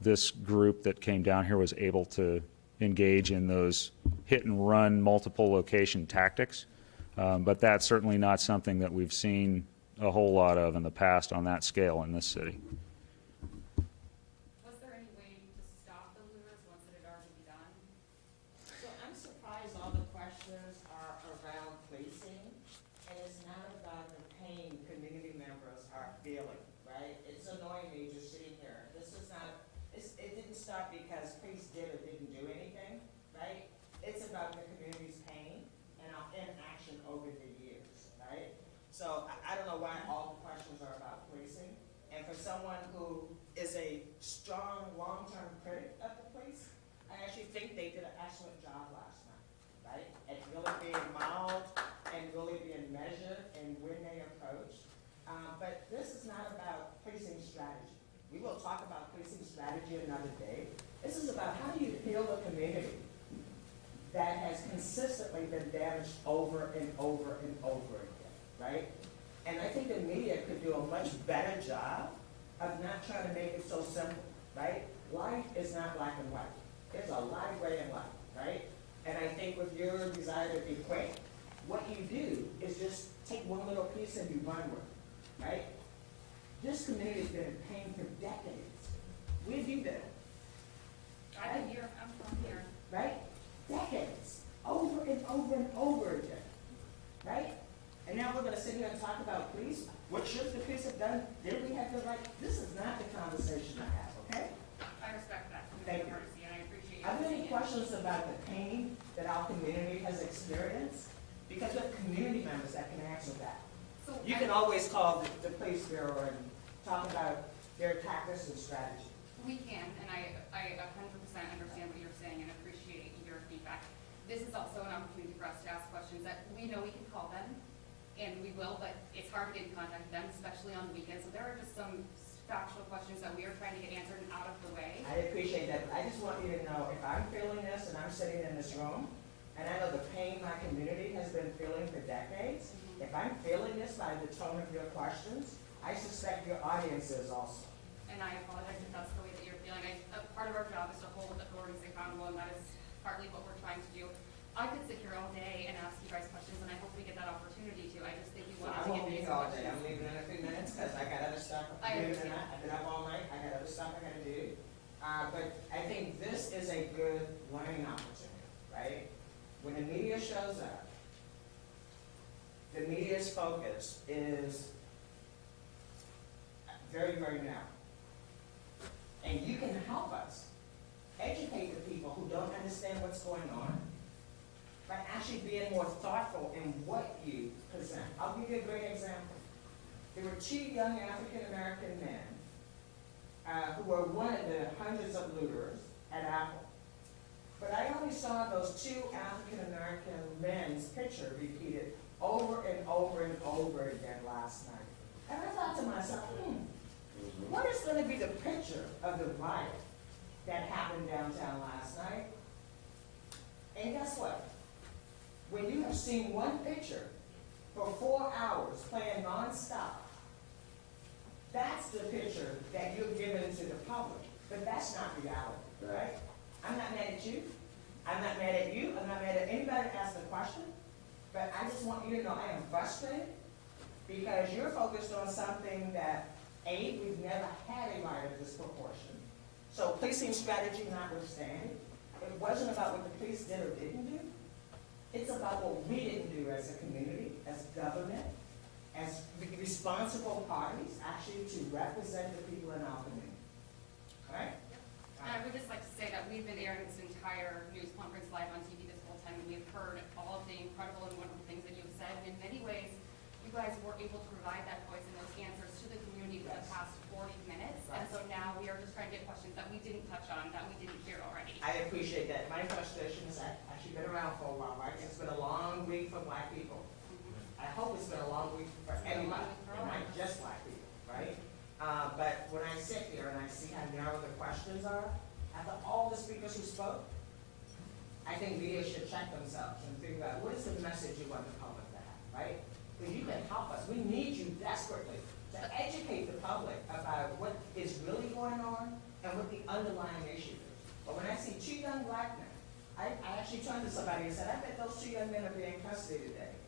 this group that came down here was able to engage in those hit and run multiple location tactics. But that's certainly not something that we've seen a whole lot of in the past on that scale in this city. Was there any way to stop the looters once it had already begun? So I'm surprised all the questions are around policing, and it's not about the pain community members are feeling, right? It's annoying me just sitting here. This is not, it didn't start because police did or didn't do anything, right? It's about the community's pain and our inaction over the years, right? So I don't know why all the questions are about policing. And for someone who is a strong, long-term critic of the police, I actually think they did an excellent job last night, right? At really being mild and really being measured in when they approach. But this is not about policing strategy. We will talk about policing strategy another day. This is about how do you heal a community that has consistently been damaged over and over and over again, right? And I think the media could do a much better job of not trying to make it so simple, right? Life is not black and white. There's a lot of gray in life, right? And I think with your desire to be quick, what you do is just take one little piece and you run with it, right? This community's been in pain for decades. Where have you been? I've been here, I'm from here. Right? Decades, over and over and over again, right? And now we're gonna sit here and talk about police. What should the police have done? Did we have the right? This is not the conversation to have, okay? I respect that, Thank you. Commissioner Hardesty, and I appreciate you. Are there any saying it. questions about the pain that our community has experienced? Because we have community members that can answer that. So You can always call the police bureau and talk about their tactics and strategy. We can, and I 100% understand what you're saying and appreciate your feedback. This is also an opportunity for us to ask questions that we know we can call them, and we will, but it's hard to get in contact with them, especially on weekends. So there are just some factual questions that we are trying to get answered and out of the way. I appreciate that, but I just want you to know, if I'm feeling this and I'm sitting in this room, and I know the pain my community has been feeling for decades, if I'm feeling this by the tone of your questions, I suspect your audience is also. And I apologize if that's the way that you're feeling. Part of our job is to hold authorities accountable, and that is partly what we're trying to do. I could sit here all day and ask you guys questions, and I hope we get that opportunity to. I just think we I wanted to won't get be these here all day, questions. I'm leaving in a few minutes, because I got other stuff. I Believe it or understand. not, I've been up all night, I got other stuff I gotta do. But I think this is a good learning opportunity, right? When the media shows up, the media's focus is very, very narrow. And you can help us educate the people who don't understand what's going on by actually being more thoughtful in what you present. I'll give you a great example. There were 2 young African-American men who were one of the hundreds of looters at Apple. But I only saw those 2 African-American men's picture repeated over and over and over again last night. And I thought to myself, what is going to be the picture of the riot that happened downtown last night? seen one picture for 4 hours playing nonstop. That's the picture that you're giving to the public, but that's not reality, right? I'm not mad at you. I'm not mad at you. I'm not mad at anybody asking a question. But I just want you to know I am frustrated because you're focused on something that, A, we've never had a right of this proportion. So policing strategy notwithstanding, it wasn't about what the police did or didn't do. It's about what we didn't do as a community, as government, as responsible parties, actually to represent the people in our community. All right? And I would just like to say that we've been airing this entire news conference live on TV this whole time, and we've heard all of the incredible and wonderful things that you've said. And in many ways, you guys were able to provide that voice and those answers to the community for the past 40 minutes. And so now we are just trying to get questions that we didn't touch on, that we didn't hear already. I appreciate that. My frustration has actually been around for a while, right? It's been a long week for Black people. I hope it's been a long week for everybody, and not just Black people, right? But when I sit here and I see how narrow the questions are, after all the speakers who spoke, I think media should check themselves and figure out what is the message you want the public to have, right? Because you can help us. We need you desperately to educate the public about what is really going on and what the underlying issue is. But when I see 2 young Black men, I actually turned to somebody and said, I bet those 2 young men are being custody today.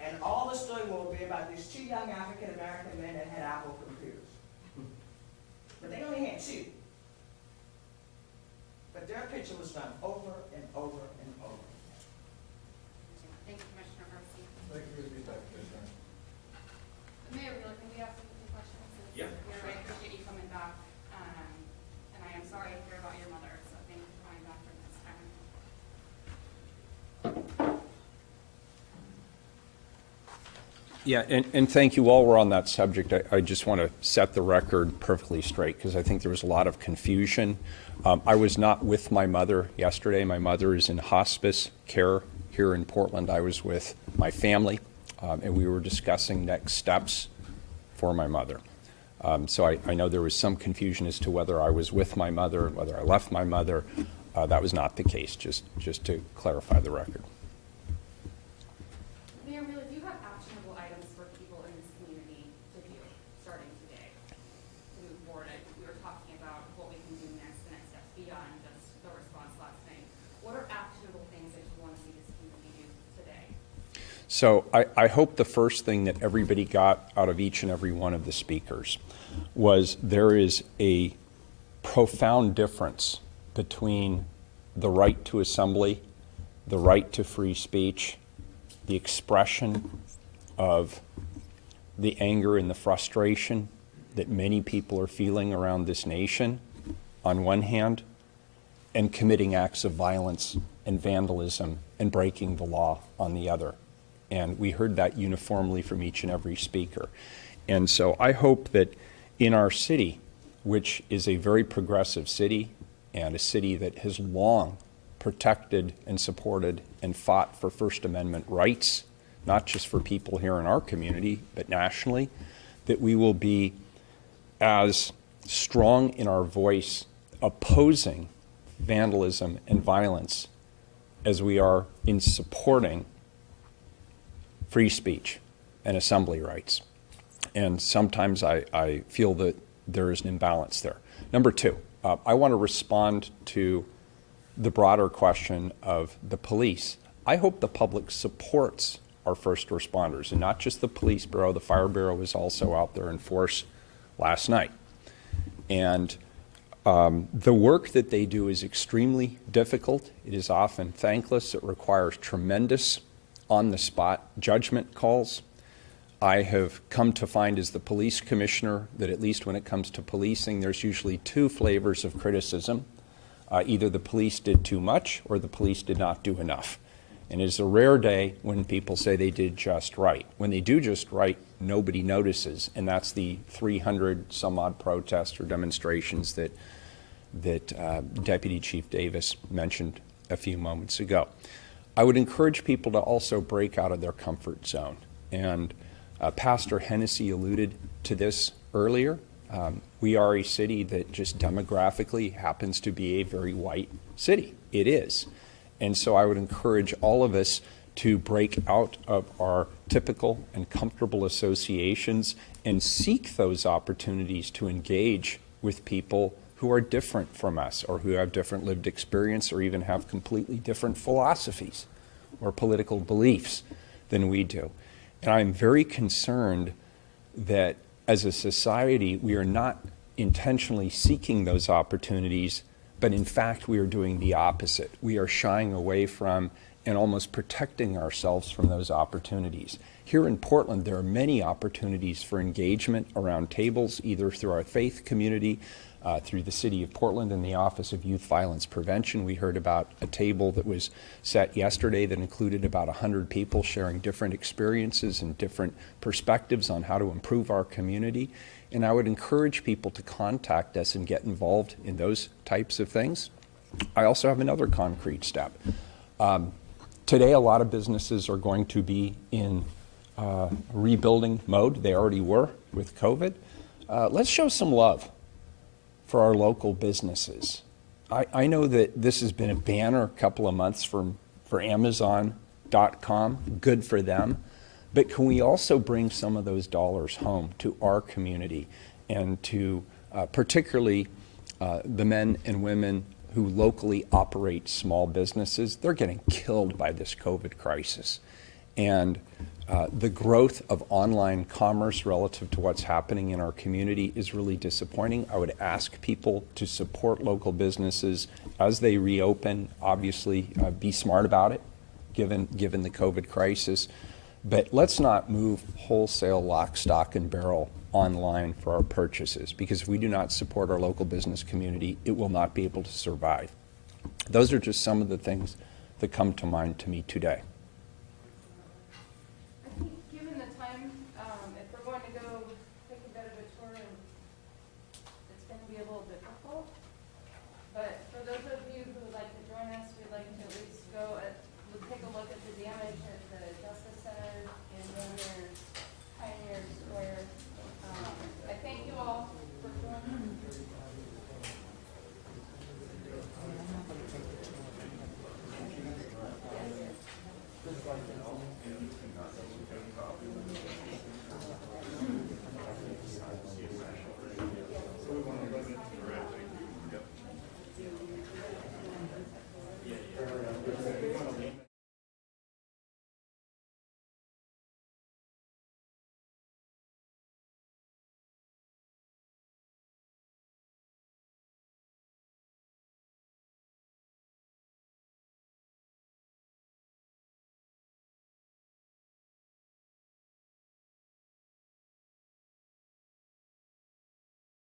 And all the story will be about these 2 young African-American men that had Apple computers. But they only had 2. But their picture was done over and over and over. Thank you, Commissioner Hardesty. Thank you for your feedback, Commissioner. Mayor Wheeler, can we ask you a few questions? Yeah. I appreciate you coming back, and I am sorry to hear about your mother, so thank you for coming back for this time. Yeah, and thank you. While we're on that subject, I just want to set the record perfectly straight because I think there was a lot of confusion. I was not with my mother yesterday. My mother is in hospice care here in Portland. I was with my family, and we were discussing next steps for my mother. So I know there was some confusion as to whether I was with my mother, whether I left my mother. That was not the case, just to clarify the record. Mayor Wheeler, do you have actionable items for people in this community to do starting today to move forward? We were talking about what we can do next, the next steps beyond just the response last night. What are actionable things that you want to see this community do today? So I hope the first thing that everybody got out of each and every one of the speakers was there is a profound difference between the right to assembly, the right to free speech, the expression of the anger and the frustration that many people are feeling around this nation on one hand, and committing acts of violence and vandalism and breaking the law on the other. And we heard that uniformly from each and every speaker. And so I hope that in our city, which is a very progressive city and a city that has long protected and supported and fought for First Amendment rights, not just for people here in our community, but nationally, that we will be as strong in our voice opposing vandalism and violence as we are in supporting free speech and assembly rights. And sometimes I feel that there is an imbalance there. Number 2, I want to respond to the broader question of the police. I hope the public supports our first responders, and not just the police bureau. The fire bureau was also out there in force last night. And the work that they do is extremely difficult. It is often thankless. It requires tremendous on-the-spot judgment calls. I have come to find as the police commissioner that at least when it comes to policing, there's usually 2 flavors of criticism. Either the police did too much or the police did not do enough. And it's a rare day when people say they did just right. When they do just right, nobody notices, and that's the 300 some odd protests or demonstrations that Deputy Chief Davis mentioned a few moments ago. I would encourage people to also break out of their comfort zone. And Pastor Hennessy alluded to this earlier. We are a city that just demographically happens to be a very white city. It is. And so I would encourage all of us to break out of our typical and comfortable associations and seek those opportunities to engage with people who are different from us, or who have different lived experience, or even have completely different philosophies or political beliefs than we do. And I'm very concerned that as a society, we are not intentionally seeking those opportunities, but in fact, we are doing the opposite. We are shying away from and almost protecting ourselves from those opportunities. Here in Portland, there are many opportunities for engagement around tables, either through our faith community, through the City of Portland and the Office of Youth Violence Prevention. We heard about a table that was set yesterday that included about 100 people sharing different experiences and different perspectives on how to improve our community. And I would encourage people to contact us and get involved in those types of things. I also have another concrete step. Today, a lot of businesses are going to be in rebuilding mode. They already were with COVID. Let's show some love for our local businesses. I know that this has been a banner couple of months for Amazon.com, good for them, but can we also bring some of those dollars home to our community and to particularly the men and women who locally operate small businesses? They're getting killed by this COVID crisis. And the growth of online commerce relative to what's happening in our community is really disappointing. I would ask people to support local businesses as they reopen. Obviously, be smart about it, given the COVID crisis. But let's not move wholesale lock, stock, and barrel online for our purchases, because if we do not support our local business community, it will not be able to survive. Those are just some of the things that come to mind to me today.